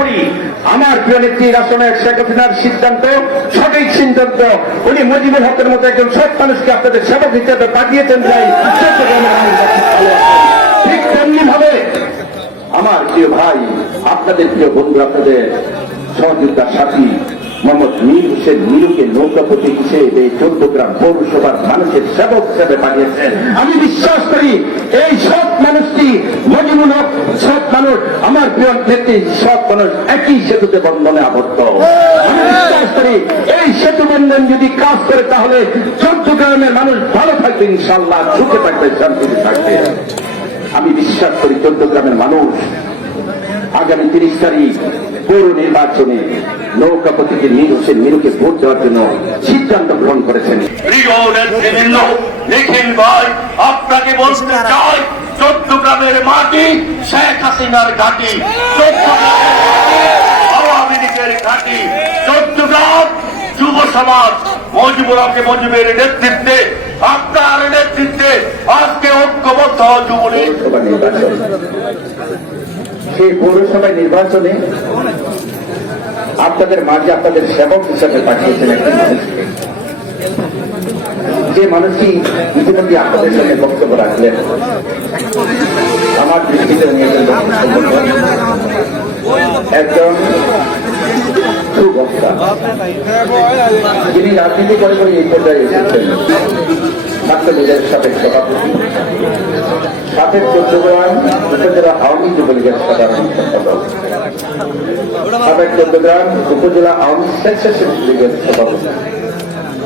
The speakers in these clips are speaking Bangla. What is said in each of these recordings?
করি আমার প্রিয় নেত্রী রাষ্ট্রনায়ক শেখ হাসিনার সিদ্ধান্ত সঠিক সিদ্ধান্ত। উনি মুজিবুল হকের মতো একজন সৎ মানুষকে আপনাদের সেবক হিসেবে পাঠিয়েছেন। যাই ঠিক তেমনি ভাবে আমার প্রিয় ভাই, আপনাদের প্রিয় বন্ধু, আপনাদের সহযোদ্ধার সাথী মোহাম্মদ মীর হোসেন মিরুকে নৌকাপতি হিসেবে চৌদ্দগ্রাম পৌরসভার মানুষের সেবক হিসেবে পাঠিয়েছেন। আমি বিশ্বাস করি এই সৎ মানুষটি মুজিবুল হক সৎ মানুষ, আমার প্রিয় নেত্রী সৎ মানুষ, একই সেতুতে বন্ধনে আবদ্ধ। আমি বিশ্বাস করি এই সেতু বন্ধন যদি কাজ করে তাহলে চৌদ্দগ্রামের মানুষ ভালো থাকবে, ইনশাআল্লাহ সুখে থাকবে, শান্তিতে থাকবে। আমি বিশ্বাস করি চৌদ্দগ্রামের মানুষ আগামী 30 তারিখ পৌর নির্বাচনে নৌকাপতিকে মীর হোসেন মিরুকে ভোট দেওয়ার জন্য সিদ্ধান্ত গ্রহণ করেছেন। নিখিল ভাই, আপনাকে বলতে চাই, চৌদ্দগ্রামের মাটি শেখ হাসিনার ঘাঁটি, আওয়ামী লীগের ঘাঁটি। চৌদ্দগ্রাম যুব সমাজ মুজিবুর হকের মুজিবের নেতৃত্বে, আপনার নেতৃত্বে আজকে ঐক্যবদ্ধ যুবলীগ। সেই পৌরসভা নির্বাচনে আপনাদের মাঝে আপনাদের সেবক হিসাবে পাঠিয়েছেন একজন মানুষকে, যে মানুষটি ইতিমধ্যে আপনাদের সঙ্গে বক্তব্য রাখলেন। আমার দৃষ্টিতে উনি একজন সুবক্তা, যিনি রাজনীতি করে করে এই পর্যায়ে এসেছেন। ছাত্রলীগের সাবেক সভাপতি, সাবেক চৌদ্দগ্রাম উপজেলা আওয়ামী যুবলীগের সাধারণ সম্পাদক, সাবেক চৌদ্দগ্রাম উপজেলা আওয়ামী স্বেচ্ছাসেবক লীগের সভাপতি,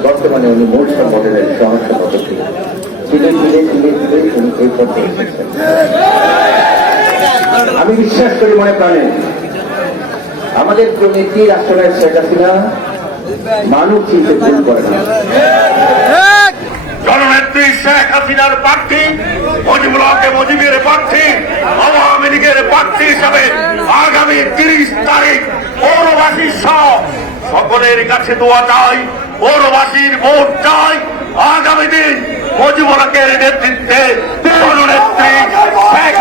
বর্তমানে উনি মূল সংগঠনের সহসভাপতি। ধীরে ধীরে ধীরে ধীরে উনি এই পর্যায়ে এসেছেন। আমি বিশ্বাস করি মনে প্রাণে আমাদের নেত্রী রাষ্ট্রনায়ক শেখ হাসিনা মানুষ চিনতে ভুল করে না। জননেত্রী শেখ হাসিনার প্রার্থী, মুজিবুল হকের মুজিবের প্রার্থী, আওয়ামী লীগের প্রার্থী হিসাবে আগামী 30 তারিখ পৌরবাসী সহ সকলের কাছে দোয়া চাই, পৌরবাসীর ভোট চাই। আগামী দিন মুজিবুল হকের নেতৃত্বে জননেত্রী শেখ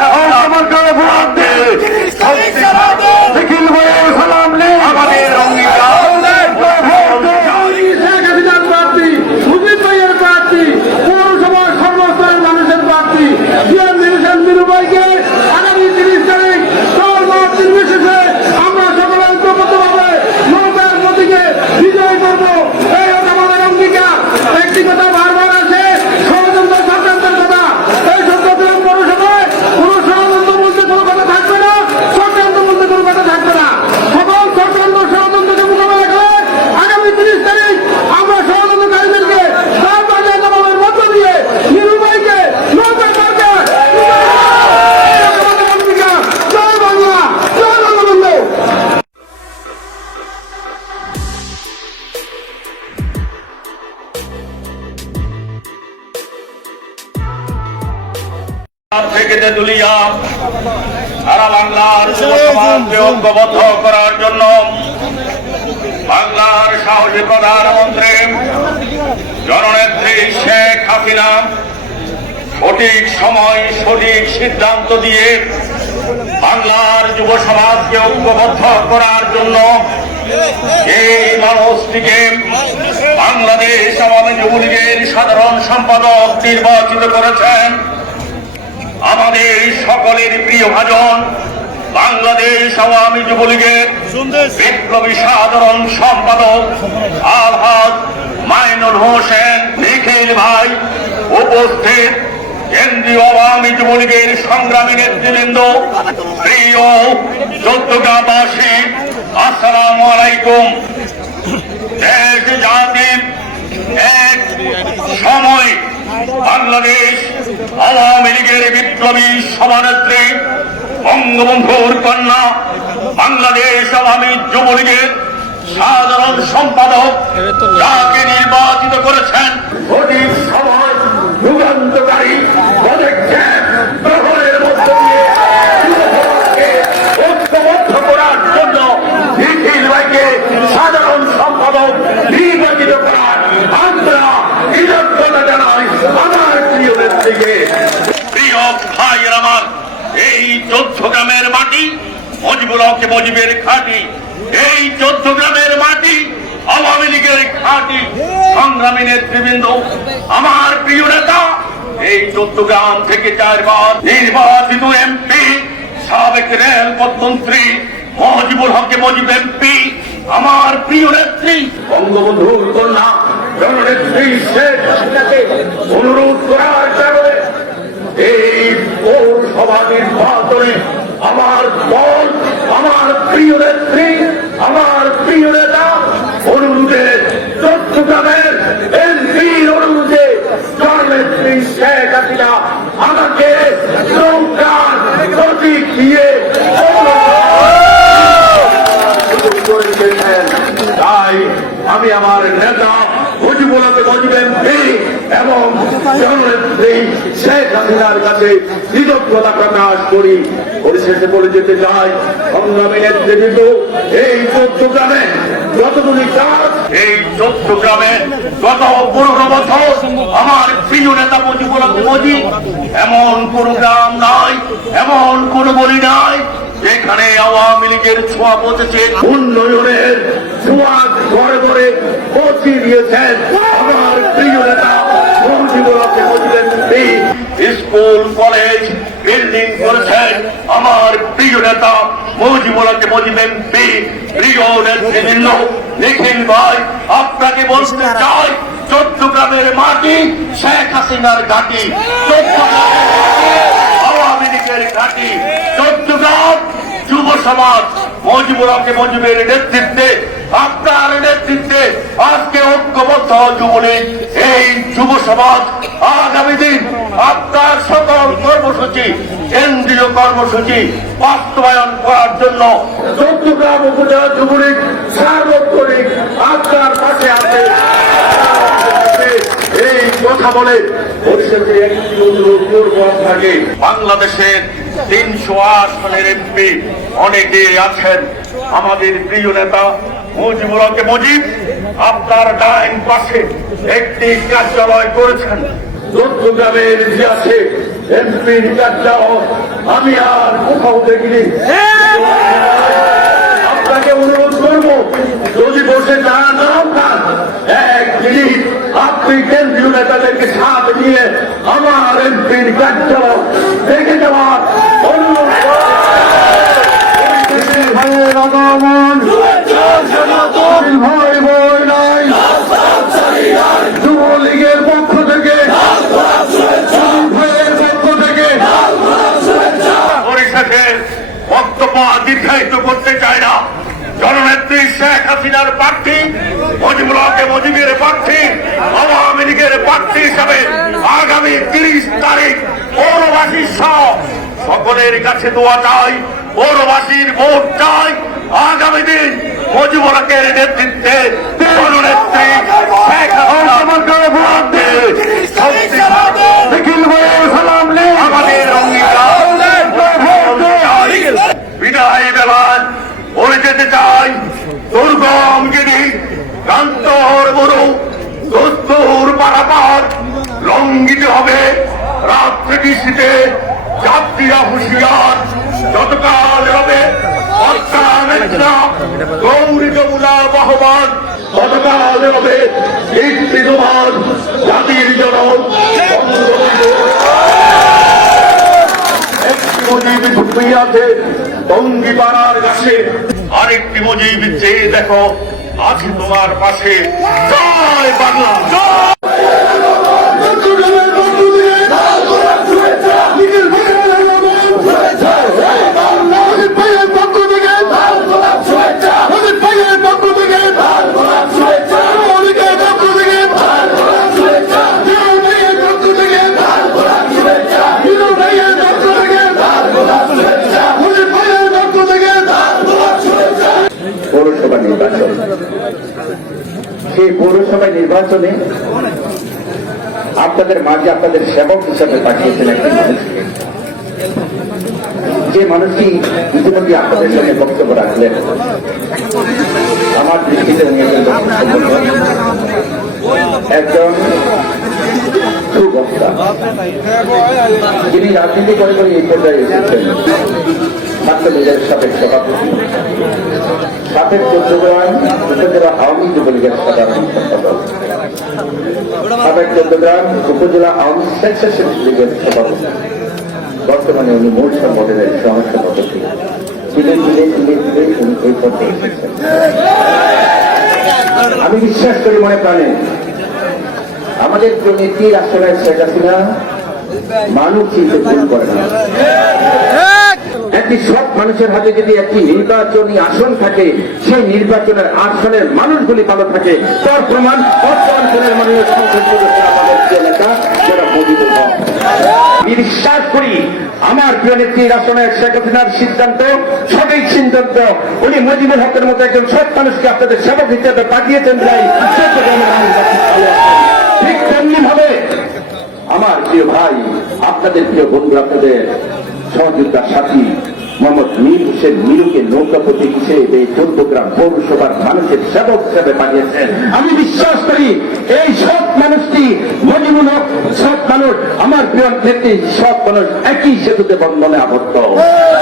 আমাদের অঙ্গীকার। আগামী 30 তারিখ নির্বিশেষে আমরা সকলে ঐক্যবদ্ধভাবে নৌকার গতিকে বিজয় করবো, এই আমাদের অঙ্গীকার। একটি কথা বারবার আছে, ষড়যন্ত্র চক্রান্তের কথা। এই চৌদ্দগ্রাম পৌরসভায় কোন ষড়যন্ত্র বলতে কোনো কথা থাকবে না, চক্রান্ত বলতে কোনো কথা থাকবে না। সকল চক্রান্ত ষড়যন্ত্রকে মোকাবেলা করে আগামী 30 তারিখ আমরা ষড়যন্ত্রকারীদেরকে তার বাজার জবাবের মধ্য দিয়ে নিরুপায়কে নৌকা সরকার থেকে তেঁতুলিয়া সারা বাংলার যুব সমাজকে ঐক্যবদ্ধ করার জন্য বাংলার সাহসী প্রধানমন্ত্রী জননেত্রী শেখ হাসিনা সঠিক সময় সঠিক সিদ্ধান্ত দিয়ে বাংলার যুব সমাজকে ঐক্যবদ্ধ করার জন্য এই মানুষটিকে বাংলাদেশ আওয়ামী যুবলীগের সাধারণ সম্পাদক নির্বাচিত করেছেন। আমাদের সকলের প্রিয় ভাজন বাংলাদেশ আওয়ামী যুবলীগের বিপ্লবী সাধারণ সম্পাদক আলহাজ মাইনুল হোসেন নিখিল ভাই, উপস্থিত কেন্দ্রীয় আওয়ামী যুবলীগের সংগ্রামী নেতৃবৃন্দ, প্রিয় চৌদ্দগ্রামবাসী, আসসালামু আলাইকুম। দেশ জাতির এক সময় বাংলাদেশ আওয়ামী লীগের বিপ্লবী সভানেত্রী বঙ্গবন্ধুর কন্যা, বাংলাদেশ আওয়ামী যুবলীগের সাধারণ সম্পাদক যাকে নির্বাচিত করেছেন, সঠিক সময় যুগান্তকারী পদক্ষেপ গ্রহণের মধ্য দিয়ে ঐক্যবদ্ধ করার জন্য নিখিল ভাইকে সাধারণ সম্পাদক নির্বাচিত করার আমরা কৃতজ্ঞতা জানাই আমার প্রিয় নেত্রীকে। প্রিয় ভাইয়ের আমার, এই চৌদ্দগ্রামের মাটি মজিবুল হক মুজিবের ঘাঁটি, এই 14 গ্রামের মাটি আওয়ামী লীগের ঘাঁটি। সংগ্রামী নেতৃবৃন্দ, আমার প্রিয় নেতা, এই 14 গ্রাম থেকে 4 বার নির্বাচিত এমপি, সাবেক রেলপথ মন্ত্রী মজিবুল হক মুজিব এমপি, আমার প্রিয় নেত্রী বঙ্গবন্ধুর কন্যা জননেত্রী শেখ হাসিনাকে অনুরোধ করার কারণে এই পৌরসভা নির্বাচনে আমার দল, আমার প্রিয় নেত্রী, আমার প্রিয় নেতা অনুরোধে, চট্টগ্রামের এমপির অনুরোধে জননেত্রী শেখ হাসিনা আমাকে নৌকার প্রতীক দিয়ে তাই আমি আমার নেতা মুজিবুল হক মুজিব এমপি এবং জননেত্রী শেখ হাসিনার কাছে কৃতজ্ঞতা প্রকাশ করি। পরিশেষে বলে যেতে চাই, সংগ্রামী নেতৃবৃন্দ, এই 14 গ্রামে যতগুলি কাজ, এই 14 গ্রামে গত 15 বছর আমার প্রিয় নেতা মুজিবুল হক মুজিব এমন কোন গ্রাম নাই, এমন কোন গলি নাই যেখানে আওয়ামী লীগের ছোঁয়া পৌঁছেছে। উন্নয়নের ছোঁয়া ঘরে ঘরে পৌঁছে দিয়েছেন আমার প্রিয় নেতা Mujibul Haque Mujib MP. School college building করেছেন আমার প্রিয় নেতা মুজিবুল হক মুজিব এমপি। প্রিয় নেতৃবৃন্দ, নিখিল ভাই, আপনাকে বলতে চাই, 14 গ্রামের মাটি শেখ হাসিনার ঘাঁটি, আওয়ামী লীগের ঘাঁটি। 14 গ্রাম যুব সমাজ মুজিবুল হক মুজিবের নেতৃত্বে, আপনার নেতৃত্বে আজকে ঐক্যবদ্ধ যুবলীগ, এই যুব সমাজ আগামী দিন আপনার সকল কর্মসূচি, কেন্দ্রীয় কর্মসূচি বাস্তবায়ন করার জন্য চট্টগ্রাম উপজেলা যুবলীগ সার্বক্ষণিক আপনার পাশে আছে। এই কথা বলে পরিষদে একটি অনুরোধ করব আপনাকে, বাংলাদেশের 300 আসনের এমপি অনেকে আছেন, আমাদের প্রিয় নেতা মুজিবুল হক মুজিব আপনার ডাইন পাশে একটি কার্যালয় করেছেন। চট্টগ্রামের ইতিহাসে এমপির কার্যালয় আমি আর কোথাও দেখিনি। আপনাকে অনুরোধ করব, যদি বসে না খান, এক মিনিট আপনি কেন্দ্রীয় নেতাদেরকে সাথে নিয়ে আমার এমপির কার্যালয় দেখে যাওয়ার অনুরোধ ভাইয়ের আগমন, ভয় ভয় নাই, যুবলীগের পক্ষ থেকে, ভাইয়ের পক্ষ থেকে। পরিশেষে বক্তব্য দীর্ঘায়িত করতে চায় না। জননেত্রী শেখ হাসিনার প্রার্থী, মুজিবুল হক মুজিবের প্রার্থী, আওয়ামী লীগের প্রার্থী হিসাবে আগামী 30 তারিখ পৌরবাসী সহ সকলের কাছে দোয়া চাই, পৌরবাসীর ভোট চাই। আগামী দিন মুজিবুল হকের নেতৃত্বে জননেত্রী শেখ আমাদের বিদায় বেলায় বলে যেতে চাই, দুর্গম গিরি, কান্তর বড়ু, দস্তুর পারাপার লঙ্ঘিত হবে রাত্রি বৃষ্টিতে। যাত্রীরা হুঁশিয়ার, যতকাল হবে গৌরী যমুনা বহমান, ততকাল হবে ইস্তিগমান জাতির জনক। একটি মুজিব ঝুঁকিয়ে আছে টঙ্গি পাড়ার কাছে, আরেকটি মুজিব চেয়ে দেখো আছে তোমার পাশে। জয় বাংলা। পৌরসভা নির্বাচন, সেই পৌরসভা নির্বাচনে আপনাদের মাঝে আপনাদের সেবক হিসাবে পাঠিয়েছেন একটি মানুষকে, যে মানুষটি ইতিমধ্যে আপনাদের সামনে বক্তব্য রাখলেন। আমার দৃষ্টিতে উনি একজন সুবক্তা, যিনি রাজনীতি করে এই পর্যায়ে এসেছেন। ছাত্রলীগের সাবেক সভাপতি, সাবেক চট্টগ্রাম উপজেলা আওয়ামী যুবলীগের সাধারণ সম্পাদক, সাবেক চট্টগ্রাম উপজেলা আওয়ামী স্বেচ্ছাসেবক লীগের সভাপতি, বর্তমানে উনি মূল সংগঠনের সহসভাপতি। ধীরে ধীরে ধীরে ধীরে উনি এই পর্যায়ে এসেছেন। আমি বিশ্বাস করি মনে প্রাণে আমাদের প্রণীতি রাষ্ট্রের শেখ হাসিনা মানুষ চিনতে ভুল করে না। একটি সব মানুষের হাতে যদি একটি নির্বাচনী আসন থাকে, সেই নির্বাচনের আসনের মানুষগুলি ভালো থাকে, তার প্রমাণ অঞ্চলের মাননীয় সংসদ সদস্য আমাদের প্রিয় নেতা যারা মজিবুল হক। আমি বিশ্বাস করি আমার প্রিয় নেত্রী আসনের শেখ হাসিনার সিদ্ধান্ত সঠিক সিদ্ধান্ত। উনি মজিবুল হকের মতো একজন সৎ মানুষকে আপনাদের সেবক হিসেবে পাঠিয়েছেন। ঠিক তেমনি ভাবে আমার প্রিয় ভাই, আপনাদের প্রিয় বন্ধু, আপনাদের সহযোদ্ধার সাথী মোহাম্মদ মীর হোসেন মিরুকে নৌকা প্রতীক হিসেবে চট্টগ্রাম পৌরসভার মানুষের সেবক হিসেবে পাঠিয়েছেন। আমি বিশ্বাস করি এই সৎ মানুষটি মজিবুল হক সৎ মানুষ, আমার প্রিয় নেত্রী সৎ মানুষ, একই সেতুতে বন্ধনে আবদ্ধ।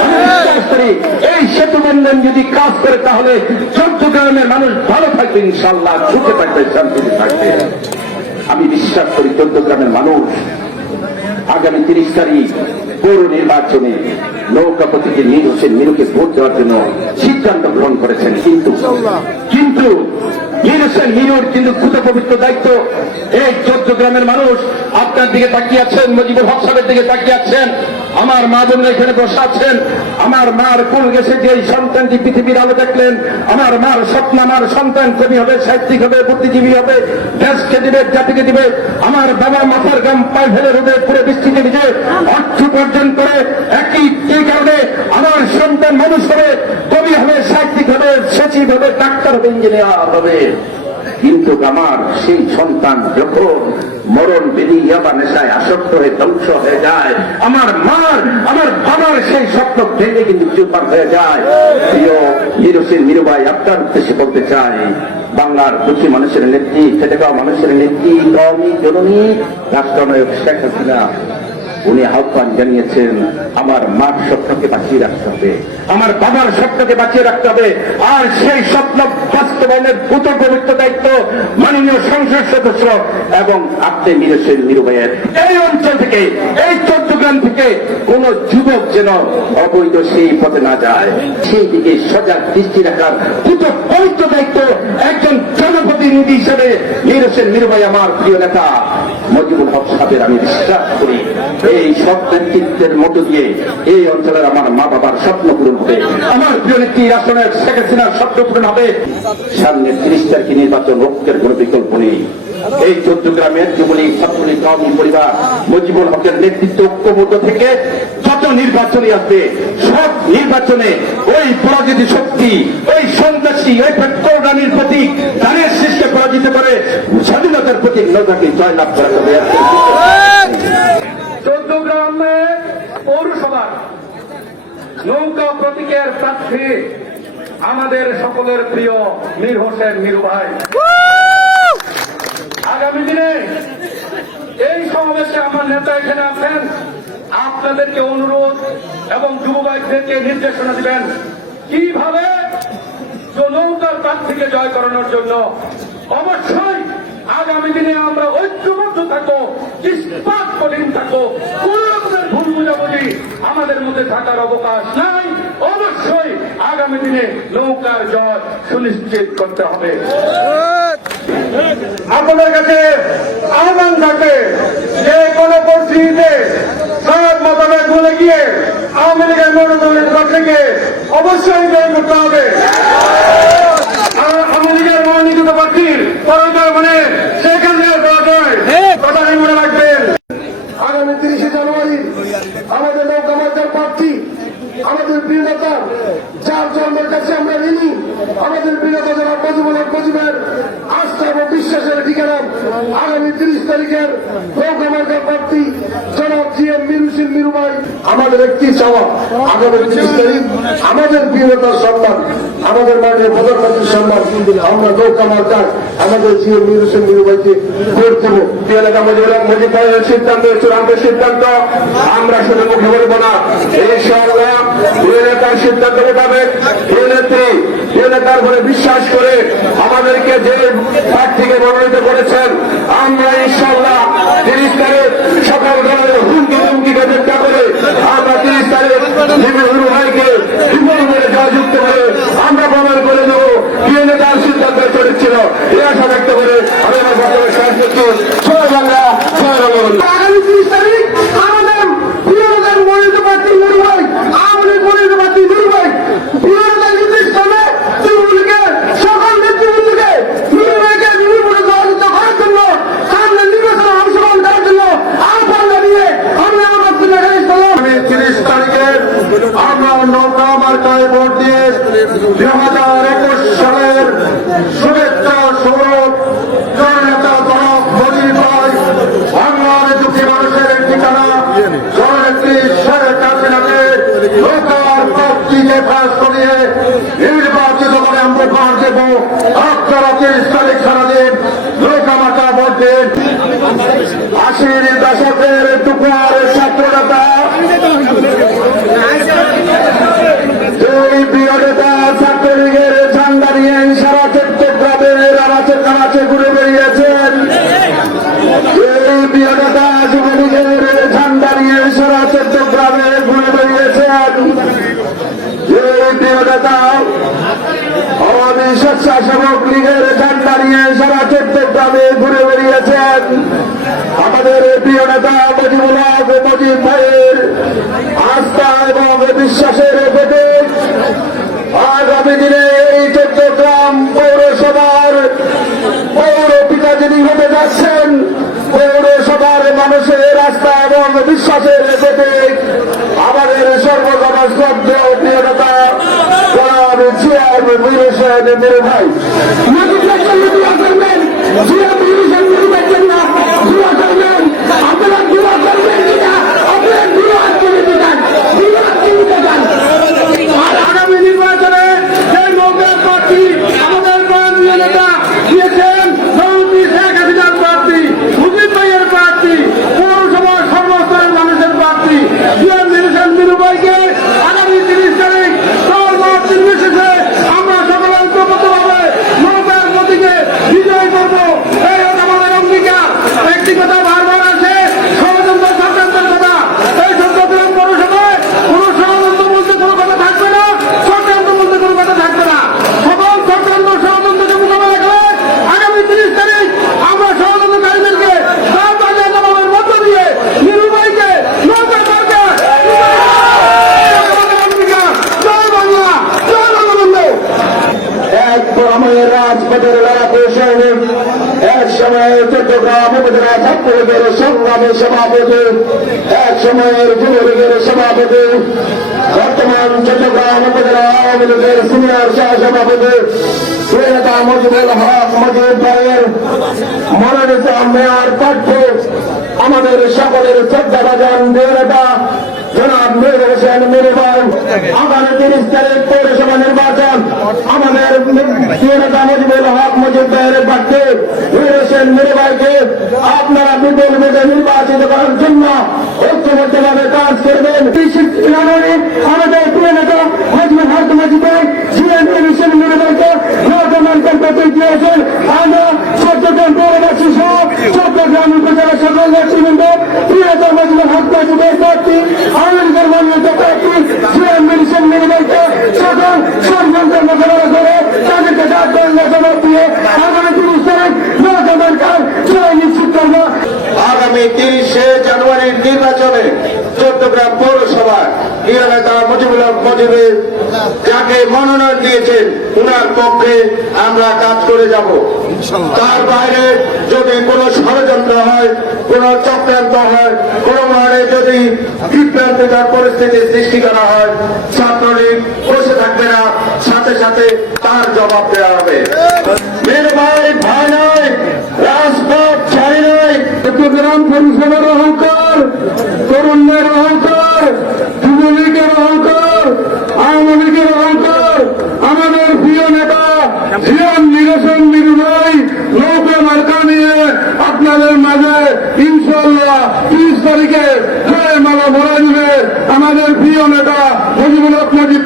আমি বিশ্বাস করি এই সেতু বন্ধন যদি কাজ করে তাহলে চট্টগ্রামের মানুষ ভালো থাকবে, ইনশাআল্লাহ সুখে থাকবে, শান্তিতে থাকবে। আমি বিশ্বাস করি চট্টগ্রামের মানুষ আগামী 30 তারিখ পৌর নির্বাচনে নৌকা প্রতীকে মীর হোসেন মিরুকে ভোট দেওয়ার জন্য সিদ্ধান্ত গ্রহণ করেছেন। কিন্তু মীর হোসেন মিরুর কিন্তু ক্ষুদ পবিত্র দায়িত্ব এই চট্টগ্রামের মানুষ আপনার দিকে তাকিয়ে আছেন, মজিবুল হক সাহেবের দিকে তাকিয়ে আছেন। আমার মা বোনরা এখানে বসে আছেন। আমার মার কোল গেছে যে সন্তানটি পৃথিবীর আলো দেখলেন, আমার মার স্বপ্ন আমার সন্তান কবি হবে, সাহিত্যিক হবে, বুদ্ধিজীবী হবে, দেশকে দিবে, জাতিকে দিবে। আমার বাবা মাথার গাম পায়ে ফেলে রোদে পুরো বৃষ্টিতে ভিজে অর্থ উপার্জন করে একই কারণে আমার সন্তান মানুষ হবে, কবি হবে, সাহিত্যিক হবে, সচিব হবে, ডাক্তার হবে, ইঞ্জিনিয়ার হবে। কিন্তু আমার সেই সন্তান যখন মরণ বেদি ইয়াবা নেশায় আসক্ত হয়ে ধ্বংস হয়ে যায়, আমার বাবার সেই স্বপ্ন ভেঙে কিন্তু চুরমার হয়ে যায়। প্রিয় মীর হোসেন মিরু ভাই, আপনার উদ্দেশ্যে বলতে চাই, বাংলার দুঃখী মানুষের নেত্রী, খেটে খাওয়া মানুষের নেত্রী, কওমি জননী রাষ্ট্রনায়ক শেখ হাসিনা উনি আহ্বান জানিয়েছেন আমার মার স্বপ্নকে বাঁচিয়ে রাখতে হবে, আমার বাবার স্বপ্নকে বাঁচিয়ে রাখতে হবে। আর সেই স্বপ্ন বাস্তবায়নের পুত পবিত্র দায়িত্ব মাননীয় সংসদ সদস্য এবং আপনি মীর হোসেন মিরু ভাইয়ের। এই অঞ্চল থেকে, এই চট্টগ্রাম থেকে কোন যুবক যেন অবৈধ সেই পথে না যায়, সেই দিকে সজাগ দৃষ্টি রাখার পুত পবিত্র দায়িত্ব একজন জনপ্রতিনিধি হিসেবে মীর হোসেন মিরু ভাই আমার প্রিয় নেতা মজিবুল হক সাহেবের আমি বিশ্বাস করি এই সব নেতৃত্বের মধ্য দিয়ে এই অঞ্চলের আমার মা বাবার স্বপ্ন পূরণ হবে, আমার প্রিয় নেত্রী আসনের শেখ হাসিনার স্বপ্ন পূরণ হবে। সামনে 30 তারিখে নির্বাচন, ঐক্যের কোন বিকল্প নেই। এই চট্টগ্রামের যুবলীগ, ছাত্রলীগ, কওমি পরিবার মজিবুল হকের নেতৃত্ব ঐক্যবদ্ধ থেকে যত নির্বাচনে আসবে, সব নির্বাচনে ওই পরাজিত শক্তি, ওই সন্ত্রাসী, ওই পেট্রোল প্রতীক ধানের শীর্ষে পরাজিত করে স্বাধীনতার প্রতীক নৌকাকে জয়লাভ করা যাবে। চট্টগ্রামে পৌরসভা নৌকা প্রতীকের প্রার্থী আমাদের সকলের প্রিয় মীর হোসেন মিরু ভাই। আগামী দিনে এই সমাবেশে আমার নেতা এখানে আছেন, আপনাদেরকে অনুরোধ এবং যুব ভাইদেরকে নির্দেশনা দিবেন কিভাবে নৌকার প্রার্থীকে জয় করানোর জন্য। অবশ্যই আগামী দিনে আমরা ঐক্যবদ্ধ থাকবো, ইস্পাত কঠিন থাকবো, কোন রকমের ভুল বুঝাবুঝি আমাদের মধ্যে থাকার অবকাশ নাই। অবশ্যই আগামী দিনে নৌকার জয় সুনিশ্চিত করতে হবে। আপনাদের কাছে আহ্বান থাকবে যে কোনো পরিস্থিতিতে সব মতামত ভুলে গিয়ে আওয়ামী লীগের মনোনয়নের পক্ষে অবশ্যই জয় করতে হবে। আওয়ামী লীগের মনোনীত প্রার্থীর পরাজয় মানে সেখানে পরাজয়, কথাই মনে রাখবেন। আগামী 30 জানুয়ারি আমাদের নৌকা মার্কার প্রার্থী আমাদের প্রিয় নেতা, যার জন্মের কাছে আমরা ঋণী, আমাদের প্রিয় নেতা যারা মজিবের আস্থা এবং বিশ্বাসের ঠিকানা আগামী 30 তারিখের নৌকা মার্কার প্রার্থী জনাব জিএম মিরু সিং মিরু ভাই, আমাদের একটি চাওয়া আগামী 30 তারিখ আমাদের বীরতার সম্মান, আমাদের মাননীয় প্রধানমন্ত্রীর সম্মান আমরা নৌকা মার্কায় আমাদের জিএম মিরু সিং মিরু ভাইকে ভোট দেবো। এলাকা মুজিব ভাইয়ের সিদ্ধান্ত চূড়ান্ত সিদ্ধান্ত, আমরা শুধু মুখে বলবো না, ইনশাআল্লাহ এলাকার সিদ্ধান্ত মোতাবেক এলাকার উপরে বিশ্বাস করে আমাদেরকে যে প্রার্থীকে মনোনীত করেছেন, আমরা ইনশাআল্লাহ 30 তারিখ সকল ধরনের হুমকিকে চেষ্টা করে আমরা 30 তারিখ মিরু ভাইকে বিপুল করে জয়যুক্ত করে আমরা প্রমাণ করে দেবো কি এলাকার সিদ্ধান্ত সঠিক ছিল। এই আশা ব্যক্ত করে আমি আমার বক্তব্য শেষ করছি। জয় বাংলা, জয় বঙ্গবন্ধু। আগামী 30 তারিখ আমাদের প্রিয়তার মনোনীত প্রার্থী মিরু ভাই, আমাদের মনোনীত প্রার্থী মিরু ভাই, প্রিয়তার নির্দেশ করে তৃণমূলকে সকল নেতৃবৃন্দকে মিরু ভাইকে বিপুল সহযোগিতা করার জন্য সামনে নির্বাচনে অংশগ্রহণ করার জন্য আহ্বান জানিয়ে আমি আমার বক্তব্য শেষ করলাম। 30 তারিখে আমরা নৌকা মার্কায় ভোট দিয়ে 2021 সালের শুভেচ্ছা স্বরূপ জননেতা জনাব মুজিব ভাই, বাংলার দুঃখী মানুষের ঠিকানা জননেত্রী শেখ হাসিনাকে নৌকার প্রার্থীকে পাশ করিয়ে নির্বাচিত করে আমরা ভোট দেব। আপনারা 30 তারিখ সারাদিন নৌকা মার্কা ভোট দিন। 80 দশকের টুকুয়ার ছাত্রনেতা ছাত্রলীগের ঝান্ডা নিয়ে সারা চট্টগ্রামের আনাচে ঘুরে বেরিয়েছেন। এই প্রিয় নেতা যুবলীগের ঝান্ডা নিয়ে সারা চট্টগ্রামে ঘুরে বেরিয়েছেন। এই প্রিয় নেতা আওয়ামী স্বেচ্ছাসেবক লীগের ঝান্ডা নিয়ে সারা চট্টগ্রামে ঘুরে বেরিয়েছেন। আমাদের প্রিয় নেতা মুজিব ভাইয়ের আস্থা এবং বিশ্বাসের প্রতীক আগামী দিনে এই চট্টগ্রাম পৌরসভার পৌর পিতা যিনি হতে যাচ্ছেন, পৌরসভার মানুষের আস্থা এবং বিশ্বাসের প্রতীক আমাদের সর্বজনশ্রদ্ধ প্রিয় নেতা জনাব জিএম মিরু হোসেন মিরু ভাই। আপনারা দোয়া করবেন কিনা, আপনারা দোয়া করে দিতেন, দোয়া করে দিতেন। আর আগামী নির্বাচনে যে নৌকার প্রার্থী আমাদের মাননীয় নেতা দিয়েছেন, জননেত্রী শেখ হাসিনার প্রার্থী, মুজিব ভাইয়ের প্রার্থী, পৌরসভার সর্বস্তরের মানুষের প্রার্থী জিএম মিরু হোসেন মিরু ভাইকে আগামী 30 তারিখ সর্বমত নির্বিশেষে আমরা সকলে ঐক্যবদ্ধভাবে নৌকার গতিকে বিজয় করব। এই আমাদের অঙ্গীকার। একটি কথা বারবার আসে, ষড়যন্ত্র চক্রান্তের কথা। এই চট্টগ্রাম পৌরসভায় কোন ষড়যন্ত্র বলতে কোনো কথা থাকবে না, চক্রান্ত বলতে কোনো কথা থাকবে না। সকল চক্রান্ত ষড়যন্ত্রকে মোকাবেলা করে আগামী 30 তারিখ আমরা ষড়যন্ত্রকারীদেরকে তার বাজার জবাবের মধ্য দিয়ে মিরু ভাইকে নৌকা মার্কা আমাদের অঙ্গীকার। জয় বাংলা, জয় বঙ্গবন্ধু। এক আমাদের রাজপথের লড়াকু সৈনিক, এক সময়ের চট্টগ্রাম উপজেলা ছাত্রলীগের সংগ্রামী সভাপতি, এক সময়ের যুবলীগের সভাপতি, বর্তমান চট্টগ্রাম উপজেলা আওয়ামী লীগের সিনিয়র সহ সভাপতি নেতা মুজিবুল হক মুজিব ভাইয়ের মনোনীত মেয়র প্রার্থী আমাদের সকলের শ্রদ্ধাভাজন নেতা জনাব মিরু হোসেন মিরু ভাই। আগামী 30 তারিখ পৌরসভা নির্বাচন আমাদের নেতা মুজিবুল হক মুজিব ভাইয়ের প্রার্থী মিরু হোসেন মিরু ভাইকে আপনারা বিপুল ভোটে নির্বাচিত করার জন্য ঐক্যবদ্ধভাবে কাজ করবেন। আমাদের প্রিয় নেতা মুজিবুল হক মুজিব ভাই জিএম মিরু হোসেন মিরু ভাইকে নৌকামার্কার প্রতীক দিয়েছেন। আমরা চট্টগ্রাম পৌরবাসী সহ চট্টগ্রাম উপজেলা সকল নেতৃবৃন্দ প্রিয় নেতা মুজিবুল হক মুজিবের প্রার্থী আমেরিকার মনোনীত প্রার্থী জিএম মিরু হোসেন মিরু ভাইকে সকল ষড়যন্ত্র মোকাবেলা করে তাদেরকে জবাব দিয়ে আগামী 30 তারিখ নৌকামার্কার জয় নিশ্চিত করব। আগামী 30 জানুয়ারির নির্বাচনে চট্টগ্রাম পৌরসভা প্রিয় নেতা মুজিবুল হক মুজিবের যাকে মনোনয়ন দিয়েছেন উনার পক্ষে আমরা কাজ করে যাব। তার বাইরে যদি কোনো ষড়যন্ত্র হয়, কোন চক্রান্ত হয়, কোনো মানে যদি বিভ্রান্তিকর পরিস্থিতি সৃষ্টি করা হয়, ছাত্রলীগ বসে থাকবে না, সাথে সাথে তার জবাব দেওয়া হবে। মিরু ভাই ভাই নয়, রাজপথ ছাড়ি নয়। চট্টগ্রাম পৌরসভার অহংকার জয় মালা ভরা দিবে আমাদের প্রিয় নেতা মুজিবুল হক মুজিব